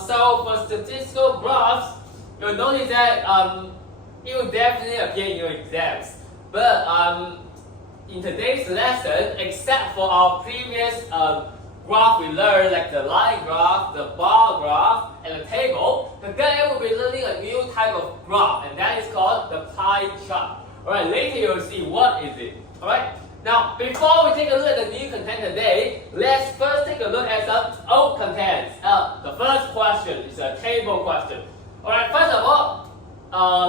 So for statistical graphs, you'll notice that it will definitely appear in your exams. But in today's lesson, except for our previous graph we learned, like the line graph, the bar graph, and the table, today we'll be learning a new type of graph, and that is called the pie chart. Alright, later you'll see what is it. Alright, now before we take a look at the new content today, let's first take a look at some old contents. The first question is a table question. Alright, first of all,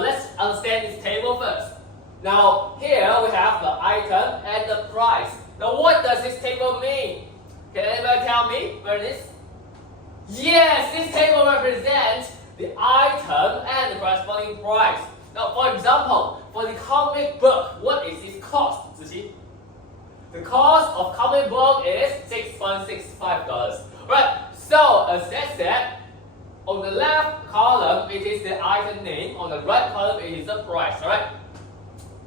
let's understand this table first. Now here we have the item and the price. Now what does this table mean? Can anybody tell me where it is? Yes, this table represents the item and the corresponding price. Now, for example, for the comic book, what is its cost? Ziqi? The cost of comic book is $6.65. Right, so as I said, on the left column it is the item name, on the right column it is the price. Alright?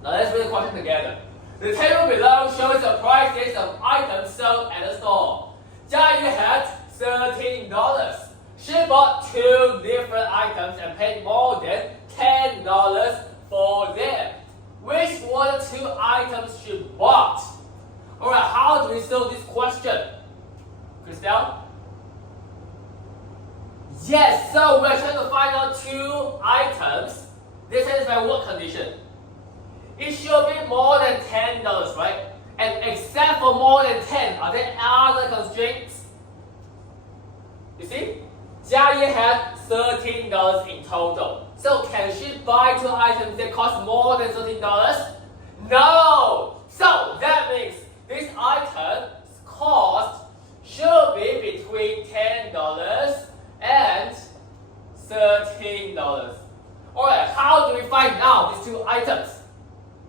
Now let's read the question together. The table below shows the prices of items sold at the store. Jiayu had $13. She bought two different items and paid more than $10 for them. Which were the two items she bought? Alright, how do we solve this question? Christelle? Yes, so we're trying to find out two items. They satisfy what condition? It should be more than $10, right? And except for more than 10, are there other constraints? You see? Jiayi had $13 in total. So can she buy two items that cost more than $13? No! So that means this item's cost should be between $10 and $13. Alright, how do we find out these two items?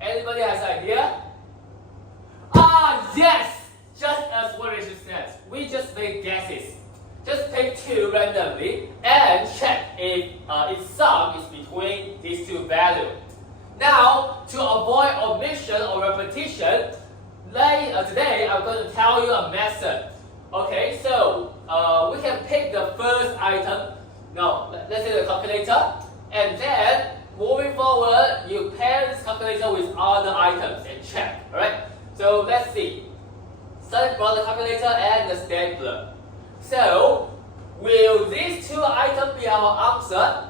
Anybody has an idea? Yes! Just as what Richard said, we just make guesses. Just pick two randomly and check if its sum is between these two values. Now, to avoid omission or repetition, today I'm going to tell you a method. Okay, so we can pick the first item. Now, let's say the calculator, and then moving forward, you pair this calculator with other items and check. Alright? So let's see. Starting from the calculator and the stapler. So, will these two items be our answer?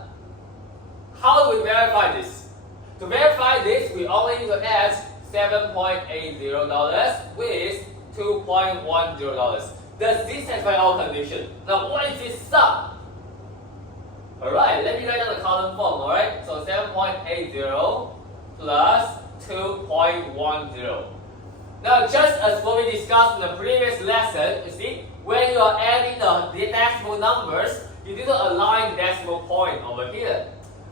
How do we verify this? To verify this, we only need to add $7.80 with $2.10. Does this satisfy our condition? Now, what is this sum? Alright, let me write down the column form, alright? So 7.80 plus 2.10. Now, just as what we discussed in the previous lesson, you see, when you are adding the decimal numbers, you need to align decimal point over here.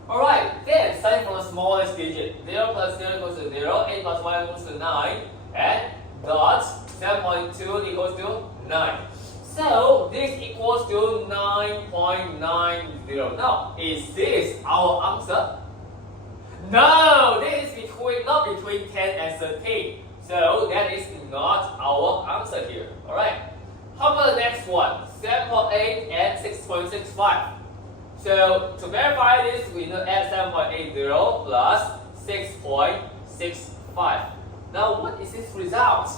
Alright, then starting from the smallest digit, 0 plus 0 equals to 0, 8 plus 1 equals to 9, and dot 7.2 equals to 9. So this equals to 9.90. Now, is this our answer? No, this is not between 10 and 13. So that is not our answer here. Alright. How about the next one? 7.8 and 6.65. So to verify this, we need to add 7.80 plus 6.65. Now what is this result?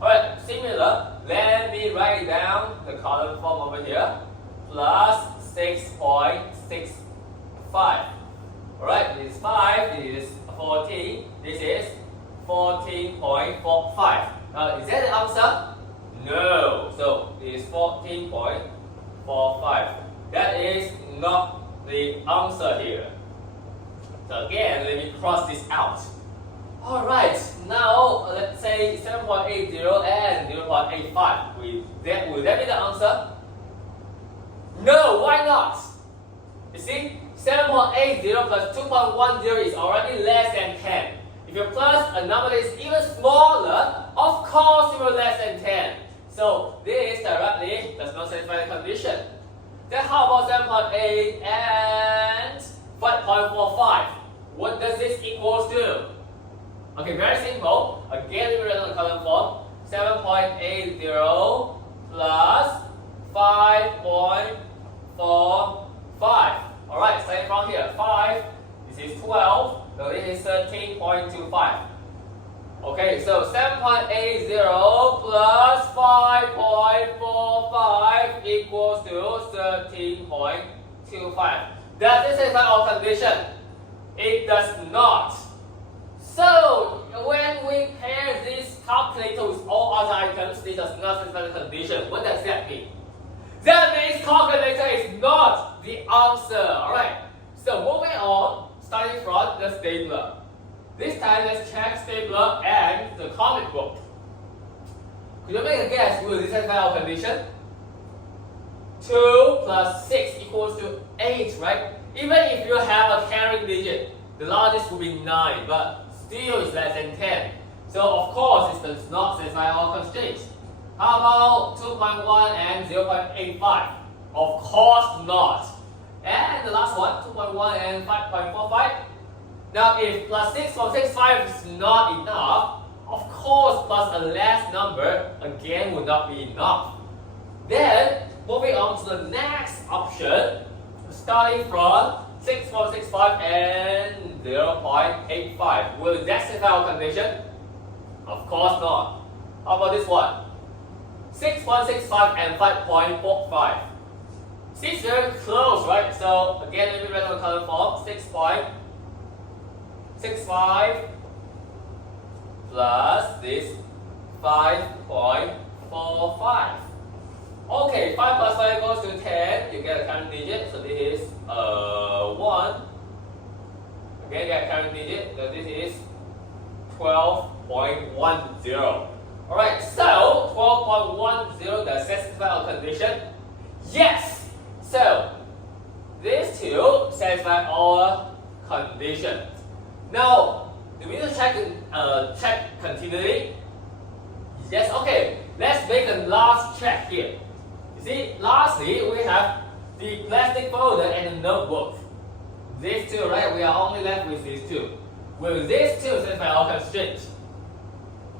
Alright, similar. Let me write down the column form over here. Plus 6.65. Alright, this is 5, this is 14, this is 14.45. Now, is that the answer? No. So, it is 14.45. That is not the answer here. So again, let me cross this out. Alright, now let's say 7.80 and 0.85. Will that be the answer? No, why not? You see, 7.80 plus 2.10 is already less than 10. If you plus a number that is even smaller, of course it will less than 10. So this directly does not satisfy the condition. Then how about 7.8 and 5.45? What does this equal to? Okay, very simple. Again, we write on the column form. 7.80 plus 5.45 4, 5. Alright, starting from here. 5, this is 12, so this is 13.25. Okay, so 7.80 plus 5.45 equals to 13.25. Does this satisfy our condition? It does not. So, when we pair this calculator with all other items, this does not satisfy the condition. What does that mean? That means calculator is not the answer. Alright, so moving on, starting from the stapler. This time, let's check stapler and the comic book. Could you make a guess? Will this satisfy our condition? 2 plus 6 equals to 8, right? Even if you have a carrying digit, the largest will be 9, but still is less than 10. So of course, this does not satisfy our constraints. How about 2.1 and 0.85? Of course not. And the last one, 2.1 and 5.45. Now if plus 6.65 is not enough, of course plus a less number again would not be enough. Then moving on to the next option, starting from 6.65 and 0.85. Will that satisfy our condition? Of course not. How about this one? 6.65 and 5.45. Seems very close, right? So again, let me write on the column form. 6.65 plus this 5.45. Okay, 5 plus 5 equals to 10. You get a current digit, so this is 1. Again, get a current digit, so this is 12.10. Alright, so 12.10 does satisfy our condition? Yes! So, these two satisfy our condition. Now, do we need to check continually? Yes, okay. Let's make a last check here. You see, lastly, we have the plastic folder and the notebook. These two, right? We are only left with these two. Will these two satisfy our constraint?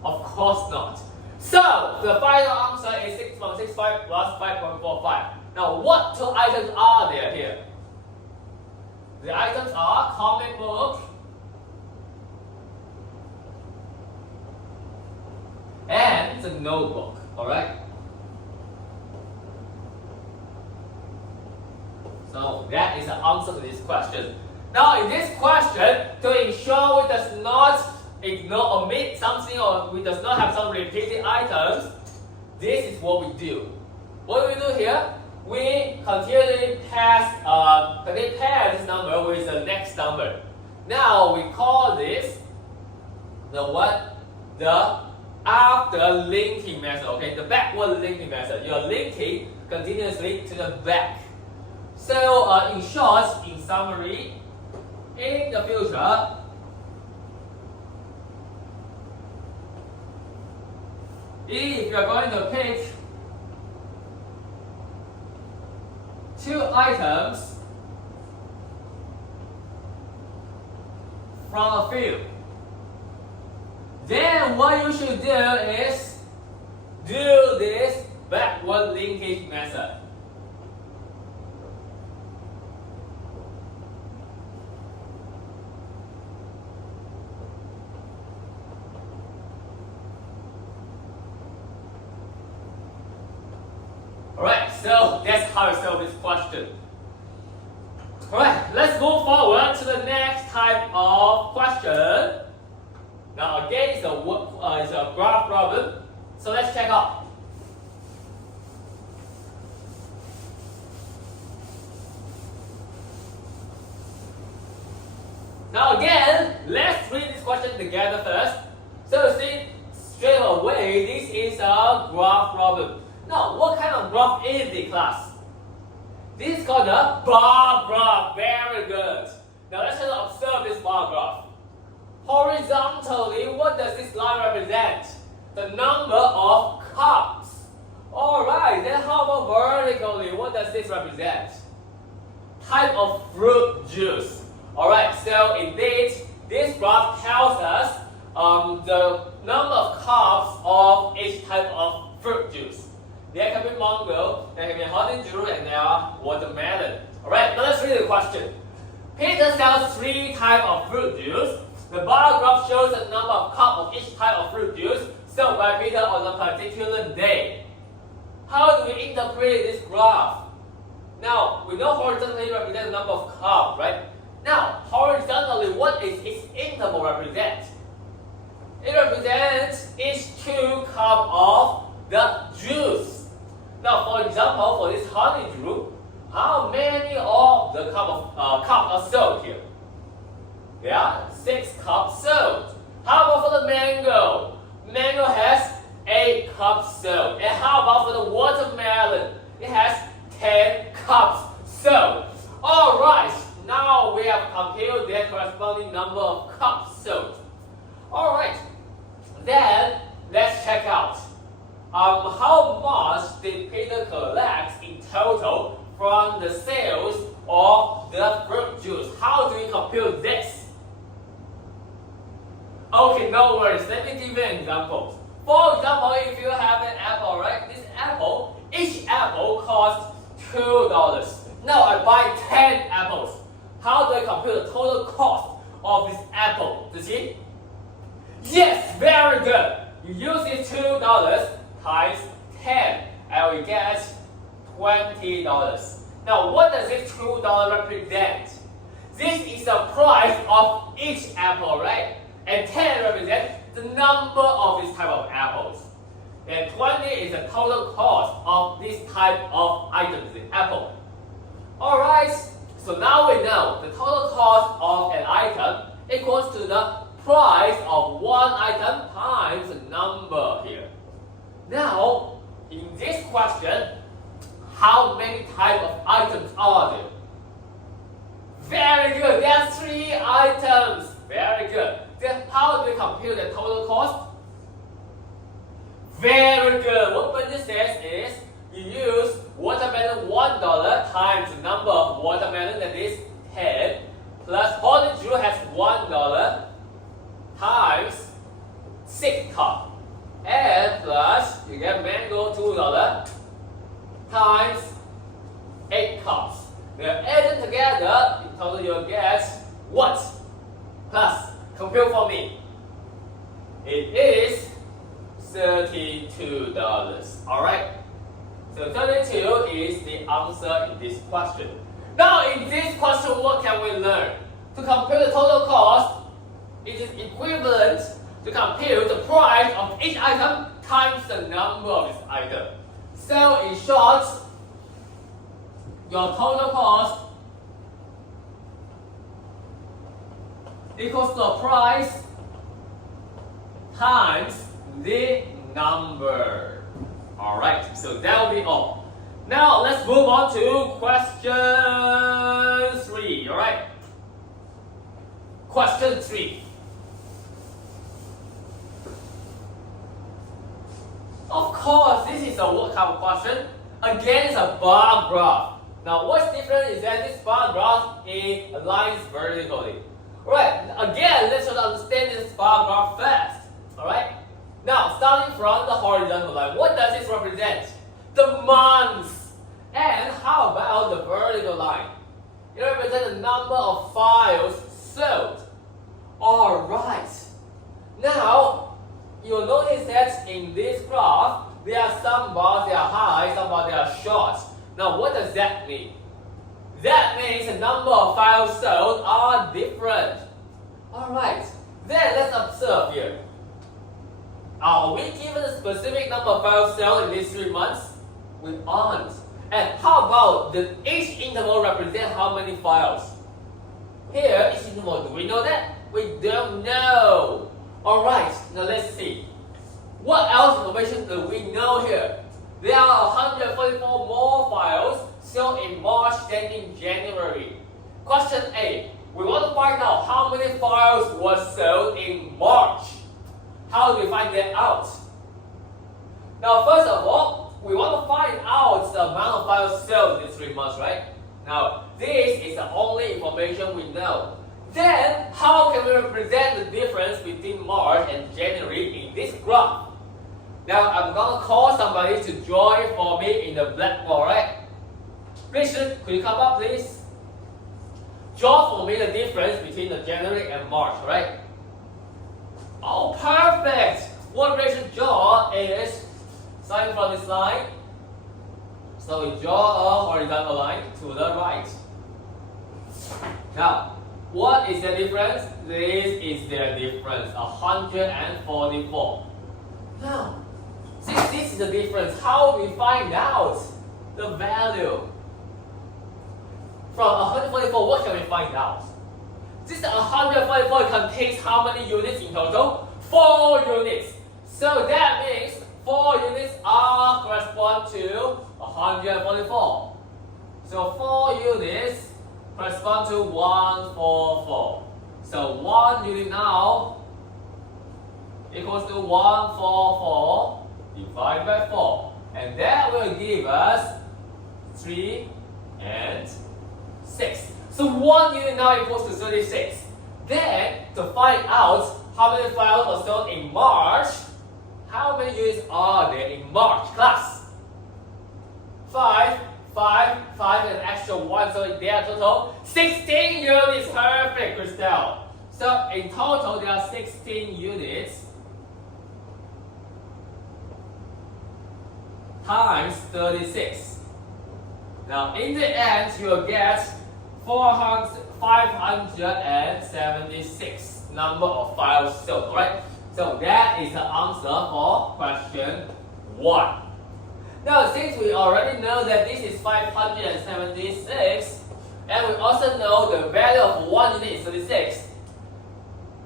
Of course not. So, the final answer is 6.65 plus 5.45. Now, what two items are there here? The items are comic book and the notebook, alright? So that is the answer to this question. Now in this question, to ensure we does not omit something or we does not have some repeated items, this is what we do. What do we do here? We continually pair this number with the next number. Now we call this the what? The after linking method, okay? The backward linking method. You're linking continuously to the back. So, in short, in summary, in the future, if you're going to pick two items from a field, then what you should do is do this backward linkage method. Alright, so that's how you solve this question. Alright, let's move forward to the next type of question. Now again, it's a graph problem. So let's check out. Now again, let's read this question together first. So you see, straight away, this is a graph problem. Now, what kind of graph is the class? This is called a bar graph. Very good. Now let's just observe this bar graph. Horizontally, what does this line represent? The number of cups. Alright, then how about vertically? What does this represent? Type of fruit juice. Alright, so indeed, this graph tells us the number of cups of each type of fruit juice. there can be mango, there can be honeydew, and there are watermelon. Alright, now let's read the question. Peter sells 3 types of fruit juice. The bar graph shows the number of cups of each type of fruit juice sold by Peter on a particular day. How do we interpret this graph? Now, we know horizontally represents the number of cups, right? Now, horizontally, what is its interval represent? It represents each 2 cups of the juice. Now, for example, for this honeydew, how many of the cups are sold here? There are 6 cups sold. How about for the mango? Mango has 8 cups sold. And how about for the watermelon? It has 10 cups sold. Alright, now we have computed their corresponding number of cups sold. Alright, then let's check out how much did Peter collect in total from the sales of the fruit juice. How do we compute this? Okay, no worries. Let me give you an example. For example, if you have an apple, right? This apple, each apple costs $2. Now I buy 10 apples. How do I compute the total cost of this apple? Do you see? Yes, very good. You use this $2 times 10 and we get $20. Now what does this $2 represent? This is the price of each apple, right? And 10 represents the number of this type of apples. And 20 is the total cost of this type of items, the apple. Alright, so now we know the total cost of an item equals to the price of one item times the number here. Now, in this question, how many types of items are there? Very good, there are 3 items. Very good. Then how do we compute the total cost? Very good. What Benji says is you use watermelon $1 times the number of watermelon, that is 10, plus honeydew has $1 times 6 cups, and plus you get mango $2 times 8 cups. They are added together, in total you'll get what? Plus, compute for me. It is $32. Alright? So 32 is the answer in this question. Now in this question, what can we learn? To compute the total cost, it is equivalent to compute the price of each item times the number of this item. So in short, your total cost equals to the price times the number. Alright, so that will be all. Now let's move on to question 3. Alright? Question 3. Of course, this is a what kind of question? Again, it's a bar graph. Now what's different is that this bar graph is aligns vertically. Alright, again, let's try to understand this bar graph first. Alright? Now, starting from the horizontal line, what does this represent? The months. And how about the vertical line? It represents the number of files sold. Alright. Now, you'll notice that in this graph, there are some bars that are high, some bars that are short. Now, what does that mean? That means the number of files sold are different. Alright, then let's observe here. Are we given a specific number of files sold in these 3 months? We aren't. And how about each interval represent how many files? Here, each interval, do we know that? We don't know. Alright, now let's see. What else information do we know here? There are 144 more files sold in March than in January. Question A. We want to find out how many files were sold in March. How do we find that out? Now, first of all, we want to find out the amount of files sold in 3 months, right? Now, this is the only information we know. Then, how can we represent the difference between March and January in this graph? Now I'm gonna call somebody to draw it for me in the blackboard, right? Richard, could you come up, please? Draw for me the difference between the January and March, right? Oh, perfect! What Richard draw is starting from this line. So we draw a horizontal line to the right. Now, what is the difference? This is the difference, 144. Now, since this is the difference, how do we find out the value? From 144, what can we find out? This 144 contains how many units in total? 4 units. So that means 4 units are correspond to 144. So 4 units correspond to 144. So 1 unit now equals to 144 divided by 4. And that will give us 3 and 6. So 1 unit now equals to 36. Then, to find out how many files are sold in March, how many units are there in March class? 5, 5, 5, and an extra 1, so there are total 16 units. Perfect, Christelle. So in total, there are 16 units times 36. Now, in the end, you will get 576 number of files sold, right? So that is the answer for question 1. Now, since we already know that this is 576, and we also know the value of 1 unit is 36,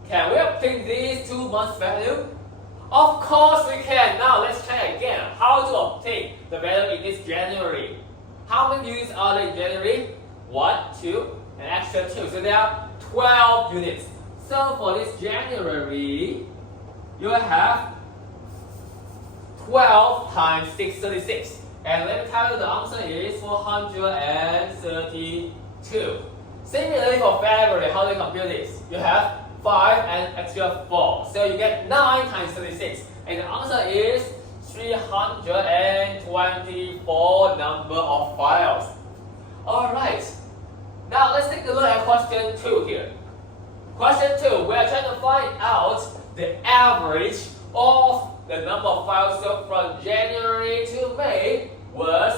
can we obtain these 2 months' value? Of course we can. Now let's try again how to obtain the value in this January. How many units are there in January? 1, 2, and extra 2. So there are 12 units. So for this January, you will have 12 times 636. And let me tell you the answer is 432. Similarly for February, how do you compute this? You have 5 and extra 4. So you get 9 times 36. And the answer is 324 number of files. Alright. Now let's take a look at question 2 here. Question 2, we are trying to find out the average of the number of files sold from January to May was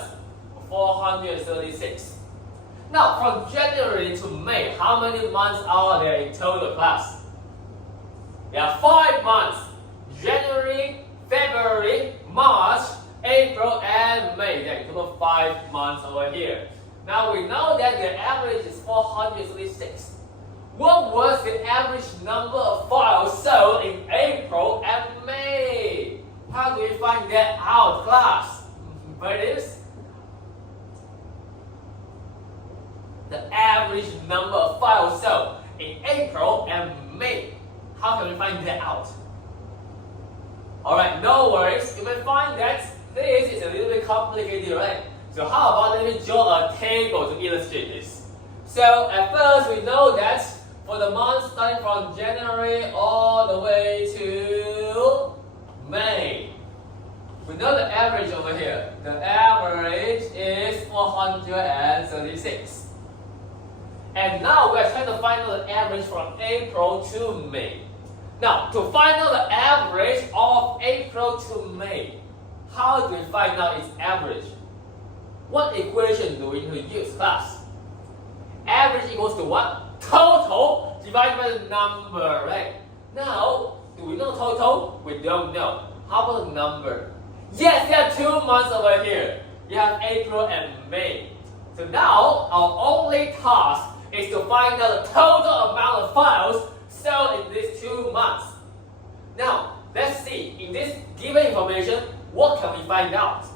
436. Now from January to May, how many months are there in total class? There are 5 months. January, February, March, April, and May. There are total 5 months over here. Now we know that the average is 436. What was the average number of files sold in April and May? How do we find that out, class? Ladies? The average number of files sold in April and May. How can we find that out? Alright, no worries. You may find that this is a little bit complicated, right? So how about let me draw a table to illustrate this. So at first we know that for the month starting from January all the way to May, we know the average over here. The average is 436. And now we are trying to find out the average from April to May. Now, to find out the average of April to May, how do we find out its average? What equation do we need to use, class? Average equals to what? Total divided by the number, right? Now, do we know total? We don't know. How about the number? Yes, there are 2 months over here. You have April and May. So now, our only task is to find out the total amount of files sold in these 2 months. Now, let's see, in this given information, what can we find out?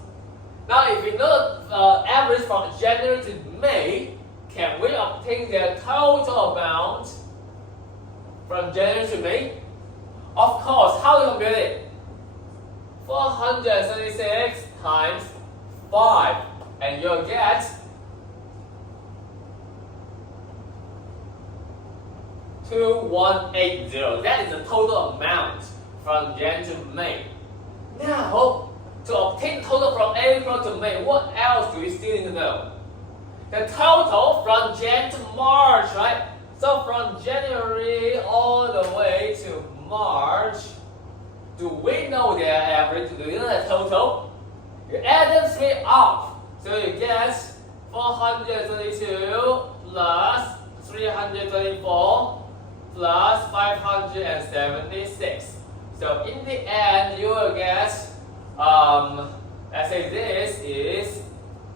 Now, if we know the average from January to May, can we obtain the total amount from January to May? Of course, how do we compute it? 436 times 5, and you'll get 2180. That is the total amount from Jan to May. Now, to obtain total from April to May, what else do we still need to know? The total from Jan to March, right? So from January all the way to March, do we know their average? Do we know the total? You add them straight up. So you get 432 plus 334 plus 576. So in the end, you will get, let's say this is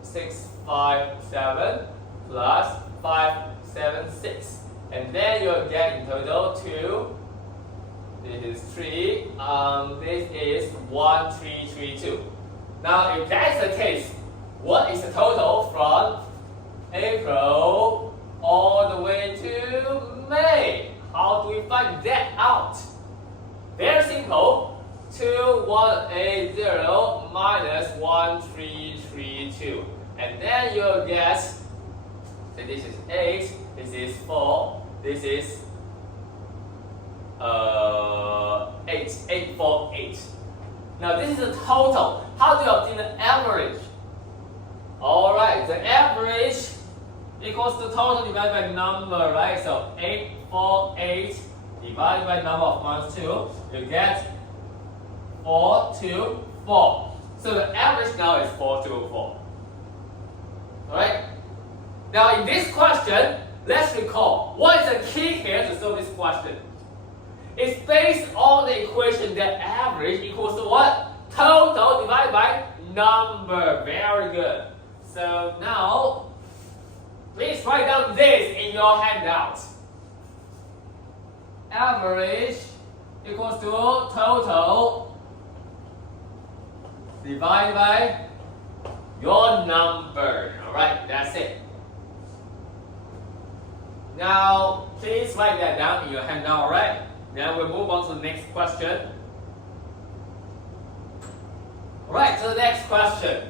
657 plus 576. And then you'll get in total 2, this is 3, this is 1332. Now if that's the case, what is the total from April all the way to May? How do we find that out? Very simple. 2180 minus 1332. And then you'll get, so this is 8, this is 4, this is 848. Now this is the total. How do you obtain the average? Alright, the average equals the total divided by number, right? So 848 divided by number of months 2, you get 424. So the average now is 424. Alright? Now in this question, let's recall, what is the key here to solve this question? It's based on the equation that average equals to what? Total divided by number. Very good. So now, please write down this in your handout. Average equals to total divided by your number. Alright, that's it. Now, please write that down in your handout, alright? Then we'll move on to the next question. Alright, so the next question.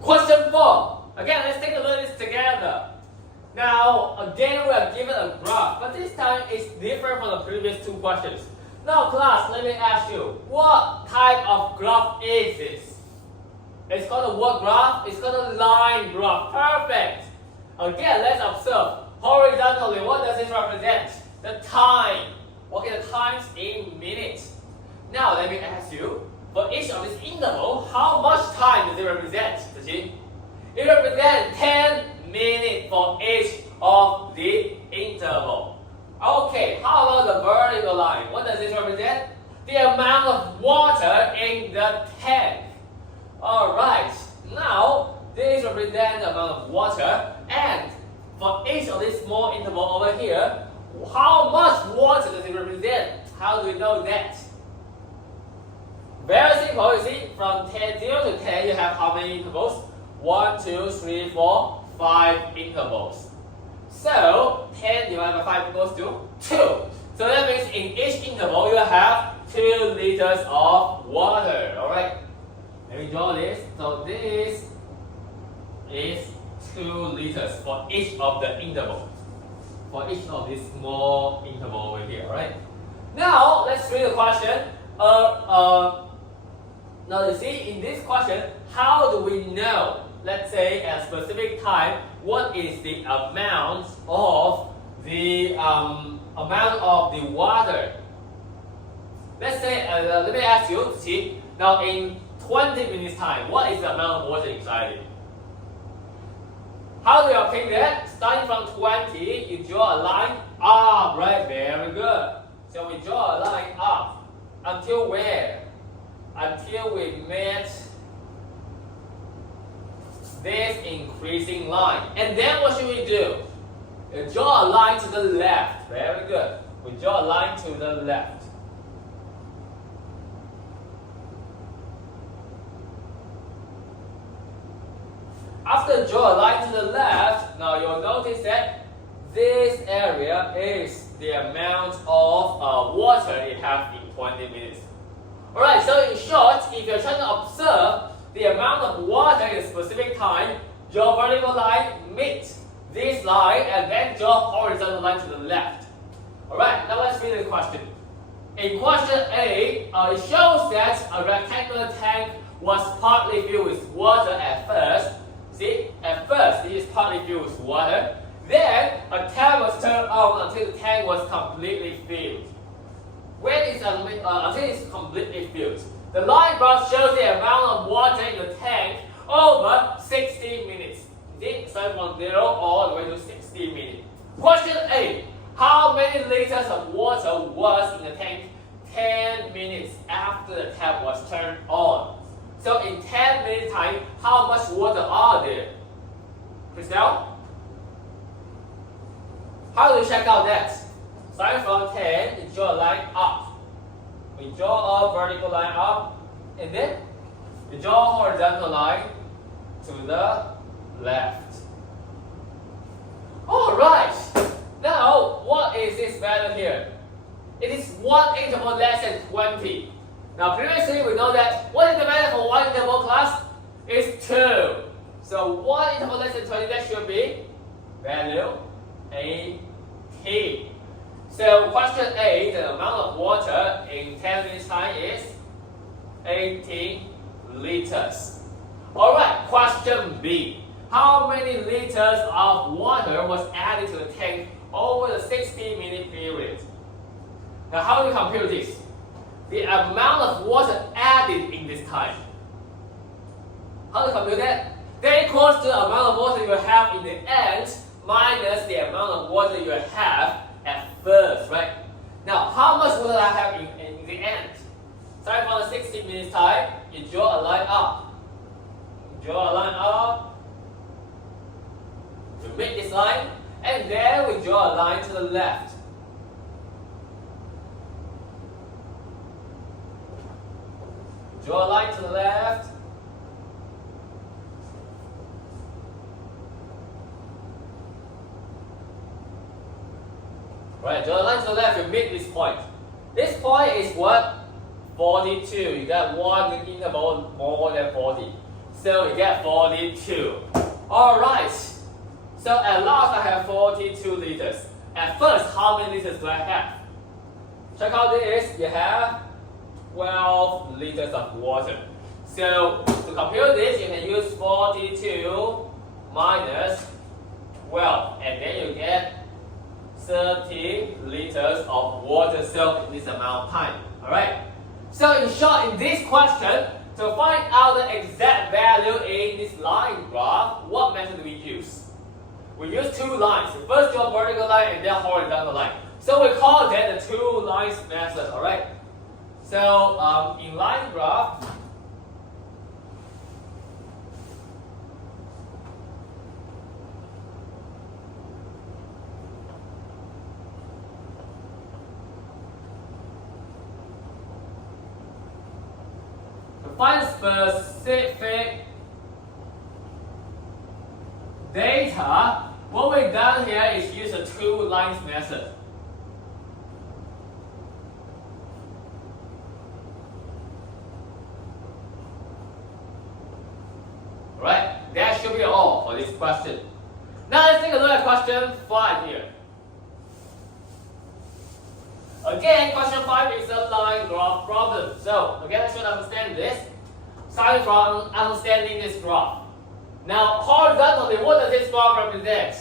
Question 4. Again, let's take a look at this together. Now, again, we are given a graph, but this time it's different from the previous two questions. Now, class, let me ask you, what type of graph is this? It's called a what graph? It's called a line graph. Perfect. Again, let's observe. Horizontally, what does it represent? The time. Okay, the times in minutes. Now, let me ask you, for each of this interval, how much time does it represent? It represents 10 minutes for each of the interval. Okay, how about the vertical line? What does it represent? The amount of water in the tank. Alright, now this represents the amount of water, and for each of this small interval over here, how much water does it represent? How do we know that? Very simple, you see, from 0 to 10 you have how many intervals? 1, 2, 3, 4, 5 intervals. So 10 divided by 5 equals to 2. So that means in each interval you have 2 liters of water. Alright? Let me draw this. So this is 2 liters for each of the intervals. For each of this small interval over here. Alright? Now let's read the question. Now you see in this question, how do we know, let's say at a specific time, what is the amount of the water? Let's say, let me ask you, see, now in 20 minutes time, what is the amount of water inside it? How do you obtain that? Starting from 20, you draw a line up, right? Very good. So we draw a line up until where? Until we meet this increasing line. And then what should we do? We draw a line to the left. Very good. We draw a line to the left. After draw a line to the left, now you'll notice that this area is the amount of water it has in 20 minutes. Alright, so in short, if you're trying to observe the amount of water in a specific time, Draw vertical line, meet this line, and then draw horizontal line to the left. Alright, now let's read the question. In question A, it shows that a rectangular tank was partly filled with water at first. See, at first it is partly filled with water. Then a tap was turned on until the tank was completely filled. When it's until it's completely filled, the line graph shows the amount of water in the tank over 60 minutes. See, starting from 0 all the way to 60 minutes. Question A. How many liters of water was in the tank 10 minutes after the tap was turned on? So in 10 minutes time, how much water are there? Christelle? How do you check out that? Starting from 10, you draw a line up. We draw a vertical line up, and then you draw a horizontal line to the left. Alright, now what is this value here? It is one interval less than 20. Now previously we know that what is the value for one interval class? Is 2. So one interval less than 20, that should be value 18. So question A, the amount of water in 10 minutes time is 18 liters. Alright, question B. How many liters of water was added to the tank over the 60-minute period? Now how do you compute this? The amount of water added in this time. How do you compute that? That equals to the amount of water you have in the end minus the amount of water you have at first, right? Now, how much water I have in the end? Starting from the 60 minutes time, you draw a line up. Draw a line up. You make this line, and then we draw a line to the left. Draw a line to the left. Right, draw a line to the left, you meet this point. This point is what? 42. You got one interval more than 40. So you get 42. Alright. So at last I have 42 liters. At first, how many liters do I have? Check out this. You have 12 liters of water. So to compute this, you can use 42 minus 12. And then you get 30 liters of water soaked in this amount of time. Alright? So in short, in this question, to find out the exact value in this line graph, what method do we use? We use two lines. First draw a vertical line and then horizontal line. So we call that the two lines method. Alright? So in line graph, find specific data, what we've done here is use a two lines method. Right? That should be all for this question. Now let's take a look at question 5 here. Again, question 5 is a line graph problem. So, again, I should understand this. Starting from understanding this graph. Now, horizontally, what does this graph represent?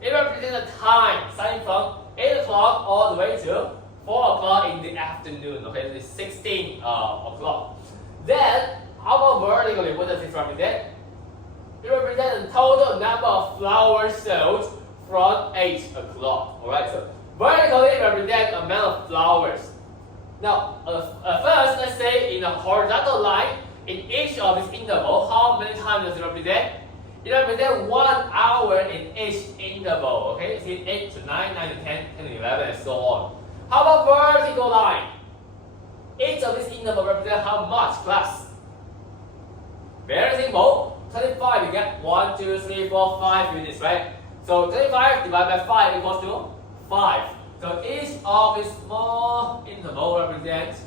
It represents the time, starting from 8 o'clock all the way to 4 o'clock in the afternoon. Okay, it's 16 o'clock. Then, how about vertically, what does it represent? It represents the total number of flowers sold from 8 o'clock. Alright, so vertically represent the amount of flowers. Now, first, let's say in a horizontal line, in each of this interval, how many times does it represent? It represents 1 hour in each interval. Okay, see 8 to 9, 9 to 10, 10 to 11, and so on. How about vertical line? Each of these intervals represent how much, class? Very simple. 25, you get 1, 2, 3, 4, 5 units, right? So 25 divided by 5 equals to 5. So each of these small intervals represents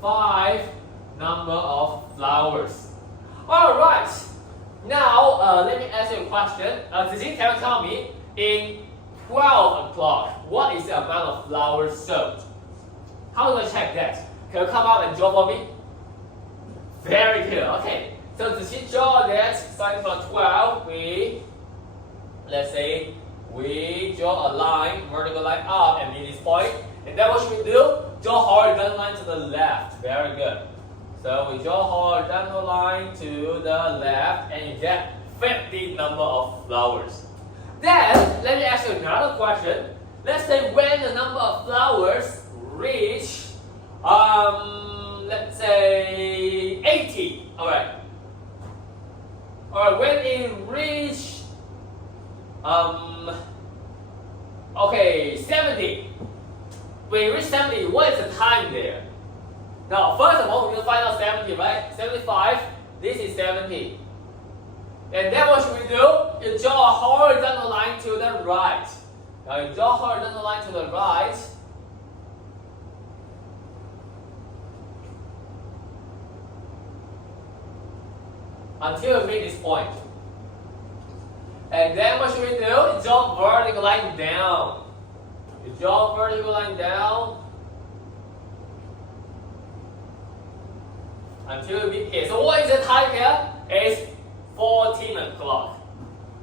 5 number of flowers. Alright, Now, let me ask you a question. Zizi, can you tell me, in 12 o'clock, what is the amount of flowers sold? How do I check that? Can you come out and draw for me? Very good. Okay. So Zizi draw that starting from 12, let's say, we draw a line, vertical line up and meet this point. And then what should we do? Draw horizontal line to the left. Very good. So we draw horizontal line to the left and you get 50 number of flowers. Then, let me ask you another question. Let's say when the number of flowers reach, let's say 80. Alright. Alright, when it reach, okay, 70. When you reach 70, what is the time there? Now, first of all, we will find out 70, right? 75, this is 70. And then what should we do? You draw a horizontal line to the right. Now, you draw a horizontal line to the right. Until you meet this point. And then what should we do? You draw a vertical line down. You draw a vertical line down until you meet here. So what is the time here? It's 14 o'clock.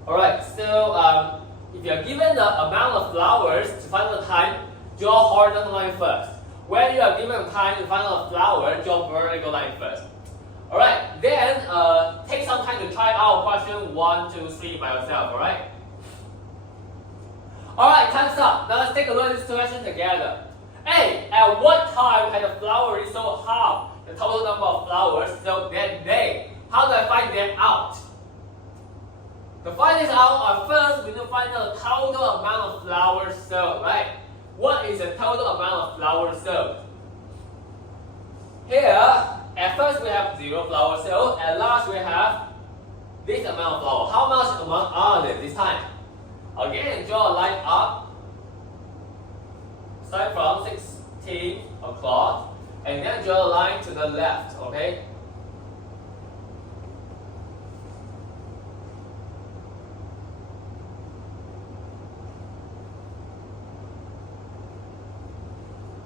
Alright, so if you are given the amount of flowers to find the time, draw a horizontal line first. When you are given time to find the flower, draw a vertical line first. Alright, then take some time to try out question 1, 2, 3 by yourself, alright? Alright, time's up. Now let's take a look at this question together. A. At what time had the flower reached so half the total number of flowers so that day? How do I find them out? To find this out, first we need to find the total amount of flowers sold, right? What is the total amount of flowers sold? Here, at first we have 0 flowers sold. At last we have this amount of flowers. How much amount are there this time? Again, draw a line up. Start from 16 o'clock. And then draw a line to the left, okay?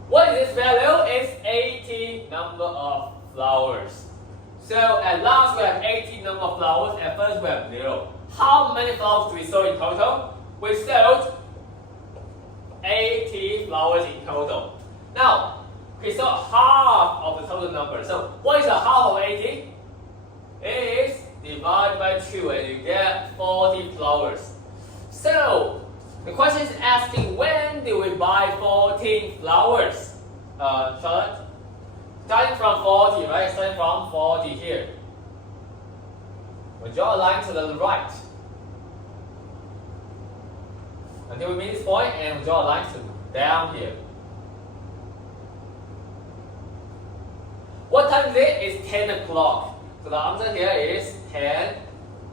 What is this value? It's 80 number of flowers. So at last we have 80 number of flowers. At first we have 0. How many flowers do we sold in total? We sold 80 flowers in total. Now, we sold half of the total number. So what is the half of 80? It is divided by 2 and you get 40 flowers. So, the question is asking when did we buy 14 flowers? Charlotte? Starting from 40, right? Starting from 40 here. We draw a line to the right. Until we meet this point and we draw a line to down here. What time is it? It's 10 o'clock. So the answer here is 10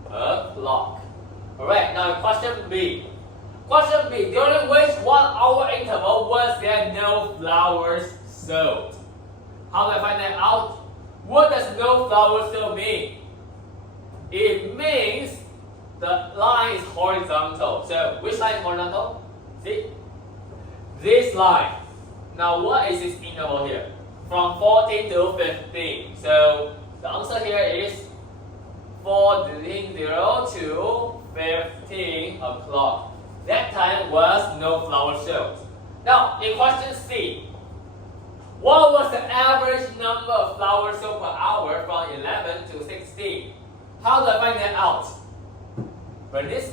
o'clock. Alright, now question B. Question B, during which 1 hour interval was there no flowers sold? How do I find that out? What does no flowers sold mean? It means the line is horizontal. So which line is horizontal? See? This line. Now what is this interval here? From 14 to 15. So the answer here is 14 to 15 o'clock. That time was no flowers sold. Now in question C, what was the average number of flowers sold per hour from 11 to 16? How do I find that out? For this,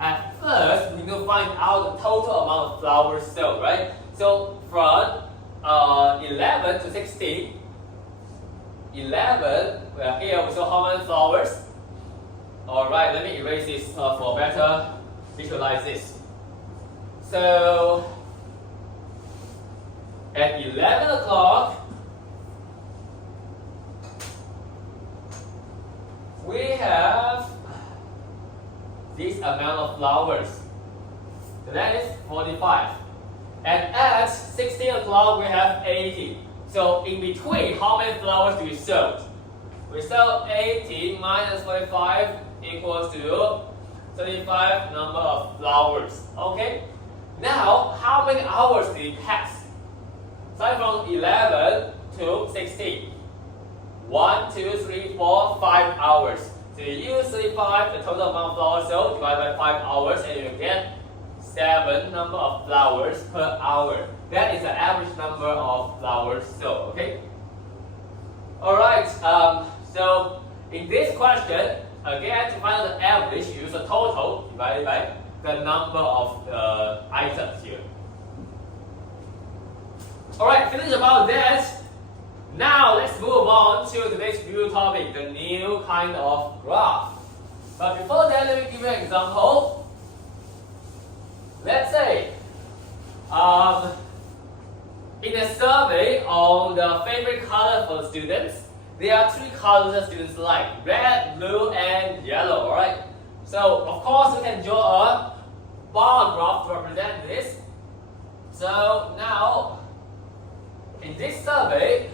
at first, we need to find out the total amount of flowers sold, right? So from 11 to 16, 11, well, here we saw how many flowers. Alright, let me erase this for better visualize this. So, at 11 o'clock, we have this amount of flowers. So that is 45. And at 16 o'clock, we have 80. So in between, how many flowers do we sold? We sold 80 minus 45 equals to 35 number of flowers. Okay. Now, how many hours did it pass? Starting from 11 to 16. 1, 2, 3, 4, 5 hours. So you use 35, the total amount of flowers sold, divided by 5 hours, and you get 7 number of flowers per hour. That is the average number of flowers sold. Okay. All right. So in this question, again, to find out the average, use the total divided by the number of items here. Alright, finish about that. Now let's move on to the next new topic, the new kind of graph. But before that, let me give you an example. Let's say, in a survey on the favorite color for the students, there are 3 colors that students like: red, blue, and yellow. Alright. So of course we can draw a bar graph to represent this. So now in this survey,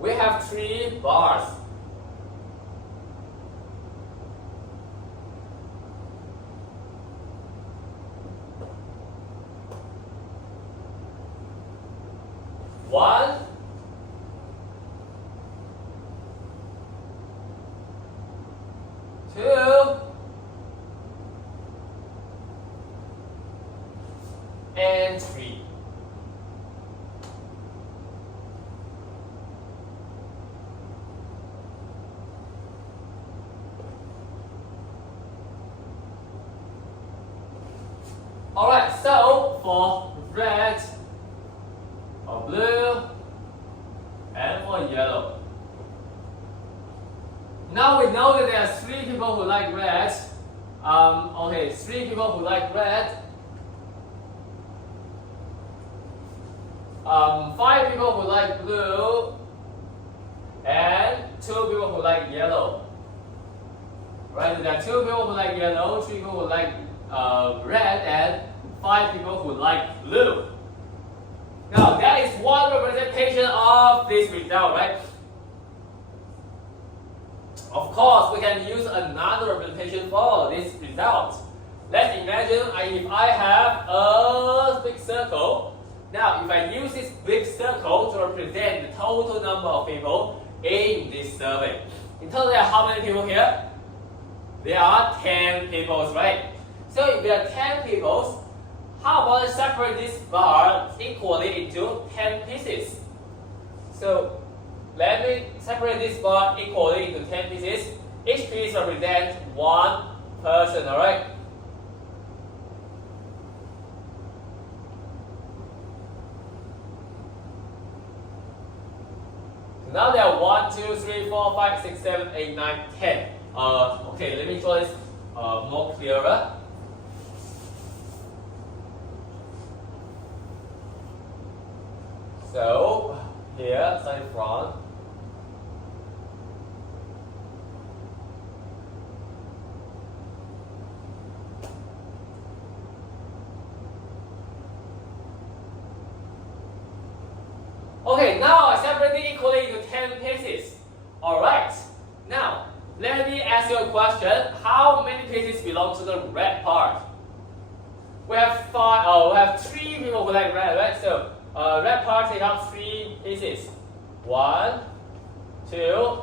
we have 3 bars. One, two, and 3. Alright, so for red, for blue, and for yellow. Now we know that there are 3 people who like red. 3 people who like red. 5 people who like blue, and 2 people who like yellow. Right? There are 2 people who like yellow, 3 people who like red, and 5 people who like blue. Now that is one representation of this result, right? Of course, we can use another representation for this result. Let's imagine if I have a big circle. Now, if I use this big circle to represent the total number of people in this survey. In total, there are how many people here? There are 10 people, right? So if there are 10 people, how about I separate this bar equally into 10 pieces? So let me separate this bar equally into 10 pieces. Each piece represents 1 person, alright? Now there are 1, 2, 3, 4, 5, 6, 7, 8, 9, 10. Okay, let me draw this more clearer. So here, starting from okay, now I separate it equally into 10 pieces. Alright, now let me ask you a question. How many pieces belong to the red part? We have 3 people who like red, right? So red part take up 3 pieces. 1, 2,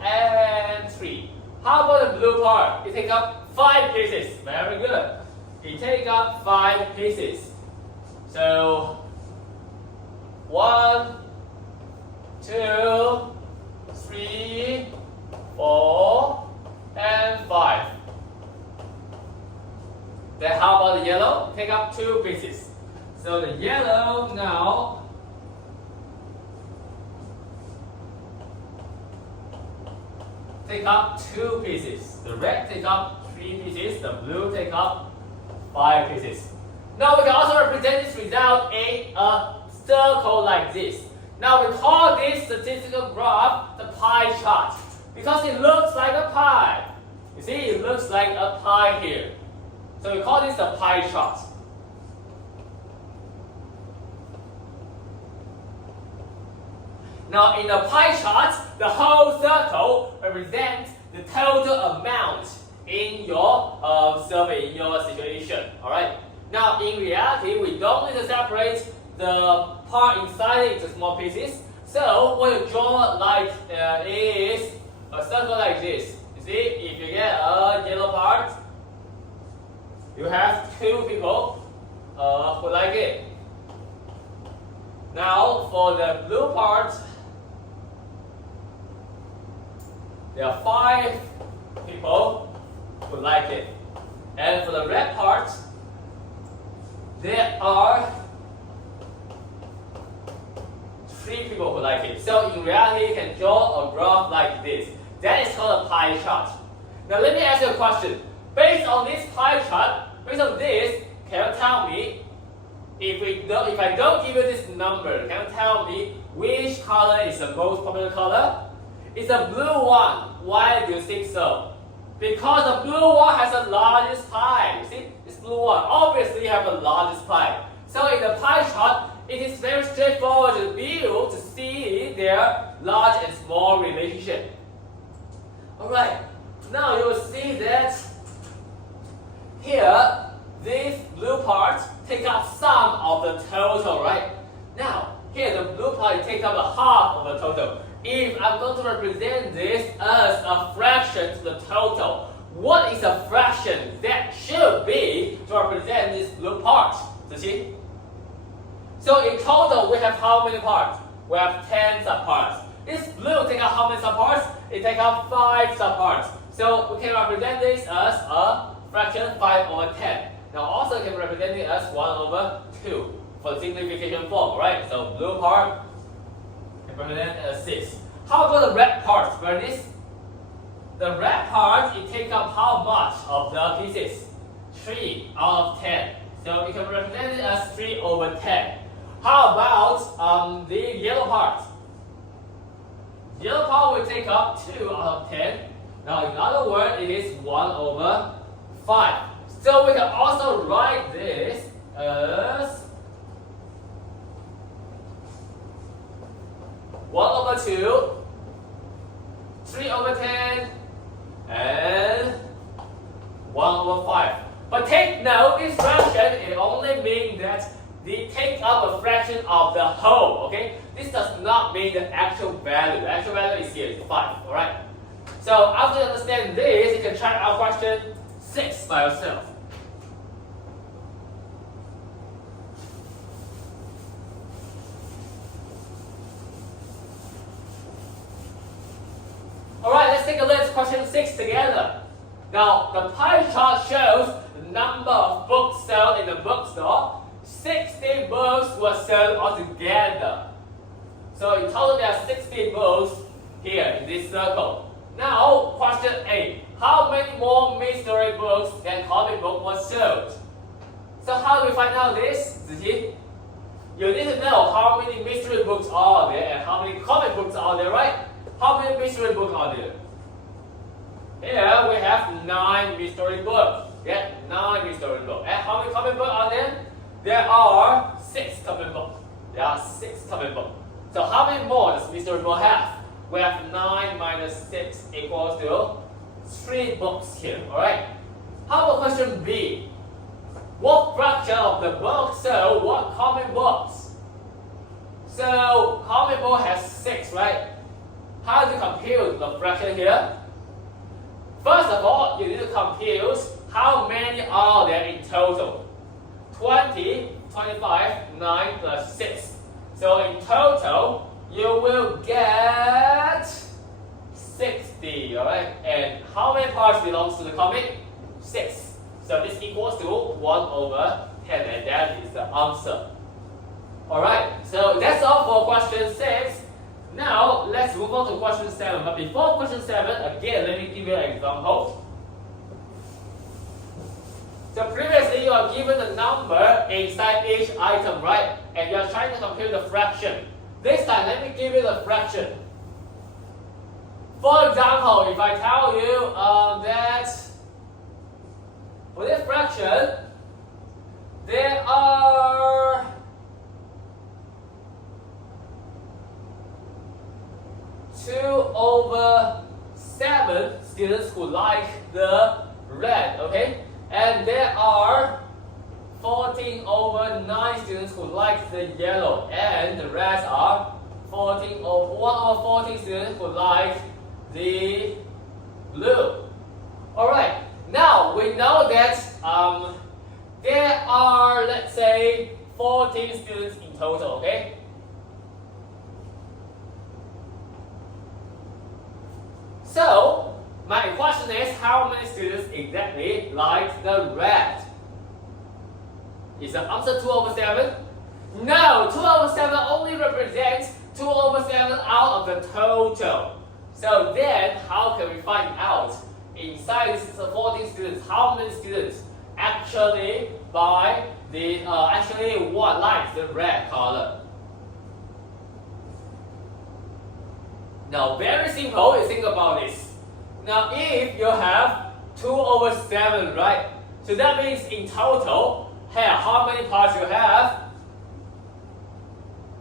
and 3. How about the blue part? It take up 5 pieces. Very good. It take up 5 pieces. So 1, 2, 3, 4, and 5. Then how about the yellow? Take up 2 pieces. So the yellow now take up 2 pieces. The red take up 3 pieces. The blue take up 5 pieces. Now we can also represent this result in a circle like this. Now we call this statistical graph the pie chart because it looks like a pie. You see, it looks like a pie here. So we call this the pie chart. Now in the pie chart, the whole circle represents the total amount in your survey, in your situation. Alright. Now in reality, we don't need to separate the part inside into small pieces. So what you draw like is a circle like this. You see, if you get a yellow part, you have 2 people who like it. Now for the blue part, there are 5 people who like it. And for the red part, there are 3 people who like it. So in reality, you can draw a graph like this. That is called a pie chart. Now let me ask you a question. Based on this pie chart, based on this, can you tell me, if I don't give you this number, can you tell me which color is the most popular color? It's the blue one. Why do you think so? Because the blue one has the largest pie. You see, this blue one obviously have the largest pie. So in the pie chart, it is very straightforward to view to see their large and small relationship. Alright, now you will see that here, this blue part take up some of the total, right? Now, here the blue part take up a half of the total. If I'm going to represent this as a fraction to the total, what is a fraction that should be to represent this blue part? See? So in total, we have how many parts? We have 10 subparts. This blue take up how many subparts? It take up 5 subparts. So we can represent this as a fraction 5 over 10. Now also can represent it as 1 over 2 for the simplification form, right? So blue part can represent as 6. How about the red part? Where this? The red part, it take up how much of the pieces? 3 out of 10. So we can represent it as 3 over 10. How about the yellow part? Yellow part will take up 2 out of 10. Now in other words, it is 1 over 5. So we can also write this as 1 over 2, 3 over 10, and 1 over 5. But take note, this fraction, it only means that they take up a fraction of the whole, okay? This does not mean the actual value. The actual value is here, it's 5, alright? So after you understand this, you can try out question 6 by yourself. Alright, let's take a look at question 6 together. Now, the pie chart shows the number of books sold in the bookstore. 60 books were sold altogether. So in total, there are 60 books here in this circle. Now, question 8. How many more mystery books than comic book were sold? So how do we find out this? Ziqi? You need to know how many mystery books are there and how many comic books are there, right? How many mystery books are there? Here we have 9 mystery books. Yeah, 9 mystery books. And how many comic books are there? There are 6 comic books. There are 6 comic books. So how many more does mystery book have? We have 9 minus 6 equals to 3 books here. Alright. How about question B? What fraction of the books sold what comic books? So comic book has 6, right? How do you compute the fraction here? First of all, you need to compute how many are there in total. 20, 25, 9 plus 6. So in total, you will get 60, alright? And how many parts belongs to the comic? 6. So this equals to 1 over 10, and that is the answer. Alright, so that's all for question 6. Now, let's move on to question 7. But before question 7, again, let me give you an example. So previously, you are given the number inside each item, right? And you are trying to compute the fraction. This time, let me give you the fraction. For example, if I tell you that for this fraction, there are 10 there are 14 over 9 students who like the yellow, and the rest are 1 over 14 students who like the blue. Alright, now we know that there are, let's say, 14 students in total, okay? So, my question is, how many students exactly like the red? Is the answer 2 over 7? No, 2 over 7 only represents 2 over 7 out of the total. So then, how can we find out inside this 14 students, how many students actually buy the what likes the red color? Now, very simple. You think about this. Now, if you have 2 over 7, right? So that means in total, here, how many parts you have?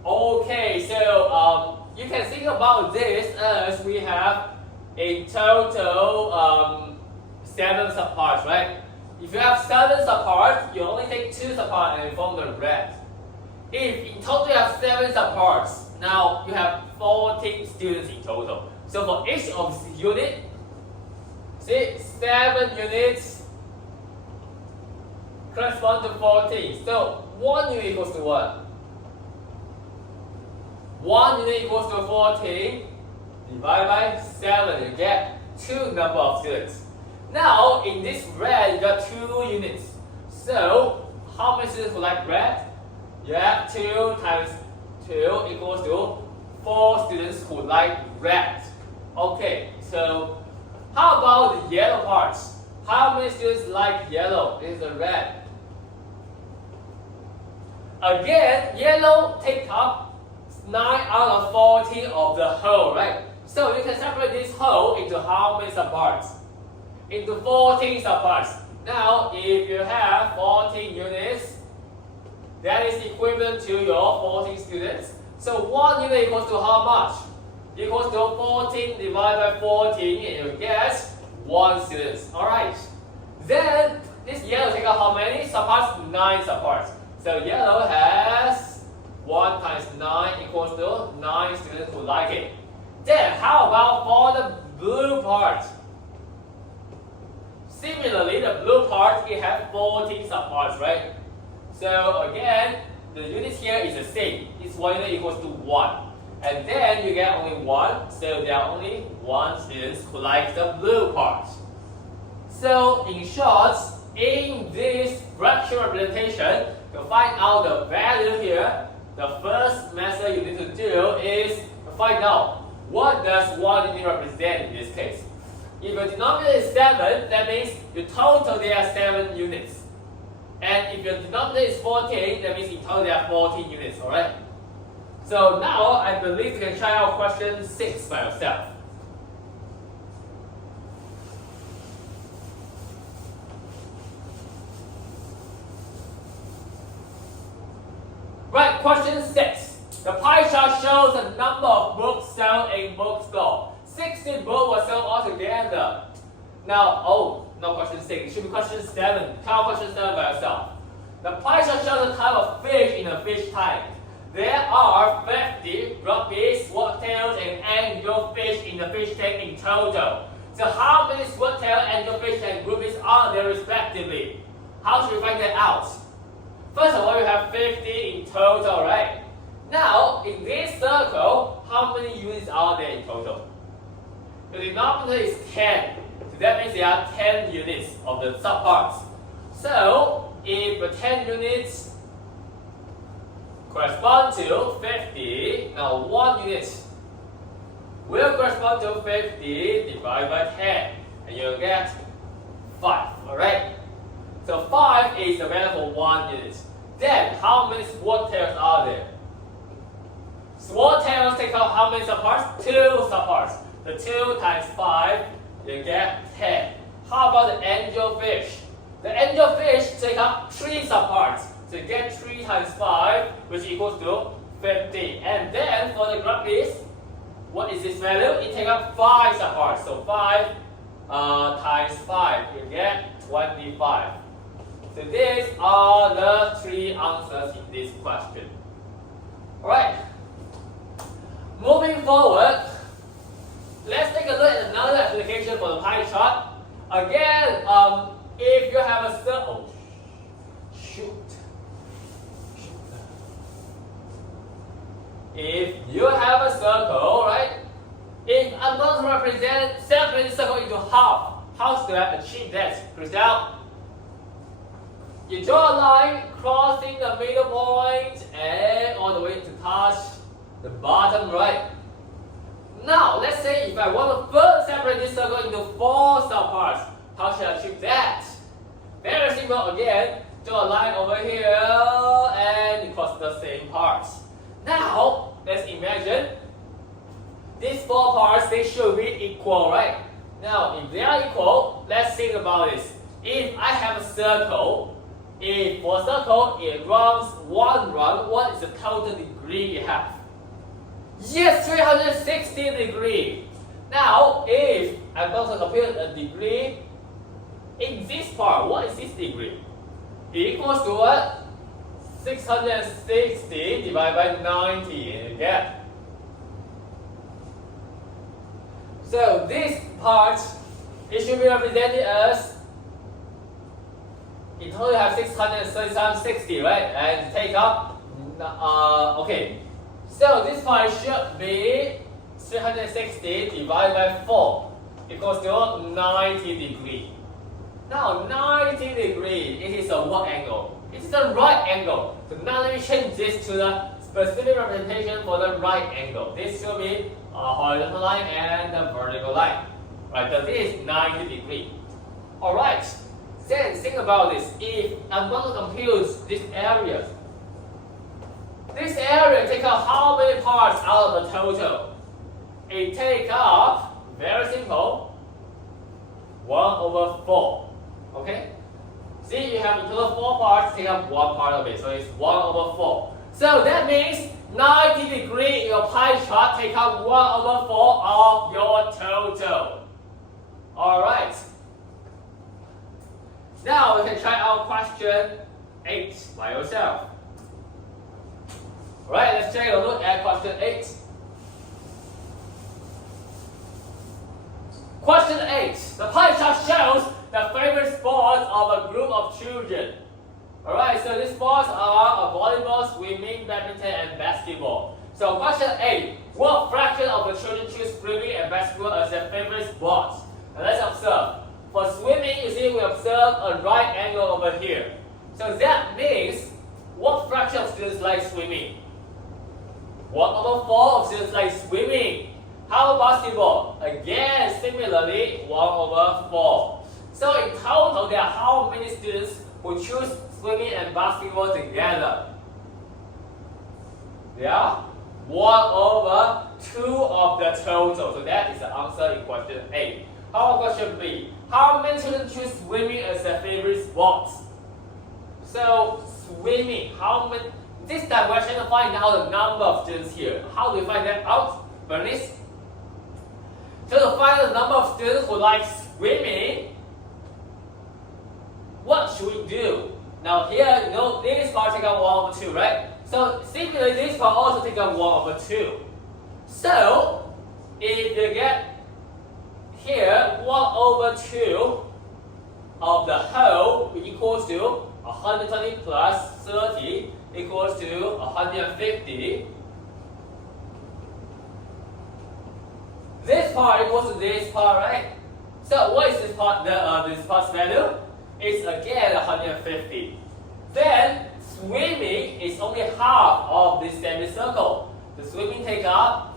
Okay, so you can think about this as we have in total 7 subparts, right? If you have 7 subparts, you only take 2 subparts and form the red. If in total you have 7 subparts, now you have 14 students in total. So for each of this unit, see, 7 units correspond to 14. So 1 unit equals to what? 1 unit equals to 14 divided by 7. You get 2 number of students. Now in this red, you got 2 units. So how many students who like red? You have 2 times 2 equals to 4 students who like red. Okay, so how about the yellow parts? How many students like yellow? This is the red. Again, yellow take up 9 out of 14 of the whole, right? So you can separate this whole into how many subparts? Into 14 subparts. Now, if you have 14 units, that is equivalent to your 14 students. So 1 unit equals to how much? Equals to 14 divided by 14, and you get 1 student. Alright. Then, this yellow take out how many subparts? 9 subparts. So yellow has 1 times 9 equals to 9 students who like it. Then, how about for the blue part? Similarly, the blue part, it has 14 subparts, right? So again, the unit here is the same. It's 1 unit equals to 1. And then you get only 1, so there are only 1 students who like the blue part. So in short, in this fraction representation, to find out the value here, the first method you need to do is to find out what does 1 unit represent in this case. If your denominator is 7, that means in total there are 7 units. And if your denominator is 14, that means in total there are 14 units, alright? So now I believe you can try out question 6 by yourself. Right, question 6. The pie chart shows the number of books sold in bookstore. 60 books were sold altogether. Now, no question 6. It should be question 7. Count question 7 by yourself. The pie chart shows the type of fish in a fish tank. There are 50 groupies, swordtails, and angelfish in the fish tank in total. So how many swordtail, angelfish, and groupies are there respectively? How should we find that out? First of all, you have 50 in total, right? Now, in this circle, how many units are there in total? The denominator is 10. So that means there are 10 units of the subparts. So, if the 10 units correspond to 50, now 1 unit will correspond to 50 divided by 10. And you'll get 5, alright? So 5 is the value for 1 unit. Then, how many swordtails are there? Swordtails take out how many subparts? 2 subparts. So 2 times 5, you get 10. How about the angelfish? The angelfish take up 3 subparts. So you get 3 times 5, which equals to 50. And then for the groupies, what is this value? It takes up 5 subparts. So 5 times 5, you get 25. are the 3 answers in this question. Alright. Moving forward, let's take a look at another application for the pie chart. Again, if you have a circle, if you have a circle, right? If I'm going to represent separate the circle into half, how should I achieve that? Close down. You draw a line crossing the middle point and all the way to touch the bottom right. Now, let's say if I want to further separate this circle into 4 subparts, how should I achieve that? Very simple again. Draw a line over here and cross the same parts. Now, let's imagine these 4 parts, they should be equal, right? Now, if they are equal, let's think about this. If I have a circle, if for a circle it runs 1 run, what is the total degree it has? Yes, 360 degrees. Now, if I'm going to compute a degree in this part, what is this degree? It equals to what? 660 divided by 90 in the gap. So this part, it should be represented as, in total you have 630 times 60, right? And take up, okay. So this part should be 360 divided by 4 equals to 90 degrees. Now 90 degrees, it is a what angle? It is a right angle. So now let me change this to the specific representation for the right angle. This should be a horizontal line and a vertical line. Right, so this is 90 degrees. Alright, then think about this. If I'm going to compute this area take up how many parts out of the total? It takes up, very simple, 1/4. Okay? See, you have in total 4 parts, take up 1 part of it, so it's 1/4. So that means 90 degrees in your pie chart take up 1/4 of your total. Alright. Now we can try out question 8 by yourself. Alright, let's take a look at question 8. Question 8. The pie chart shows the favorite sports of a group of children. Alright, so these sports are volleyball, swimming, badminton, and basketball. So question 8. What fraction of the children choose swimming and basketball as their favorite sports? Now let's observe. For swimming, you see we observe a right angle over here. So that means, what fraction of students like swimming? 1/4 of students like swimming. How about basketball? Again, similarly, 1/4. So in total, there are how many students who choose swimming and basketball together? There are 1/2 of the total. So that is the answer in question A. How about question B? How many children choose swimming as their favorite sport? So swimming, how many? This time we're trying to find out the number of students here. How do we find that out? Bernice? So to find the number of students who like swimming, what should we do? Now here, you know, this part take up 1/2, right? So similarly, this part also take up 1/2. So if you get here 1/2 of the whole equals to 120 plus 30 equals to 150. This part equals to this part, right? So what is this part? This part's value? It's again 150. Then swimming is only half of this semicircle. The swimming take up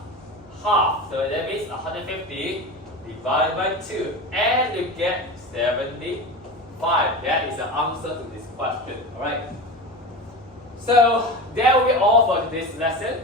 half, so that means 150 divided by 2, and you get 75. That is the answer to this question. Alright. So that will be all for this lesson.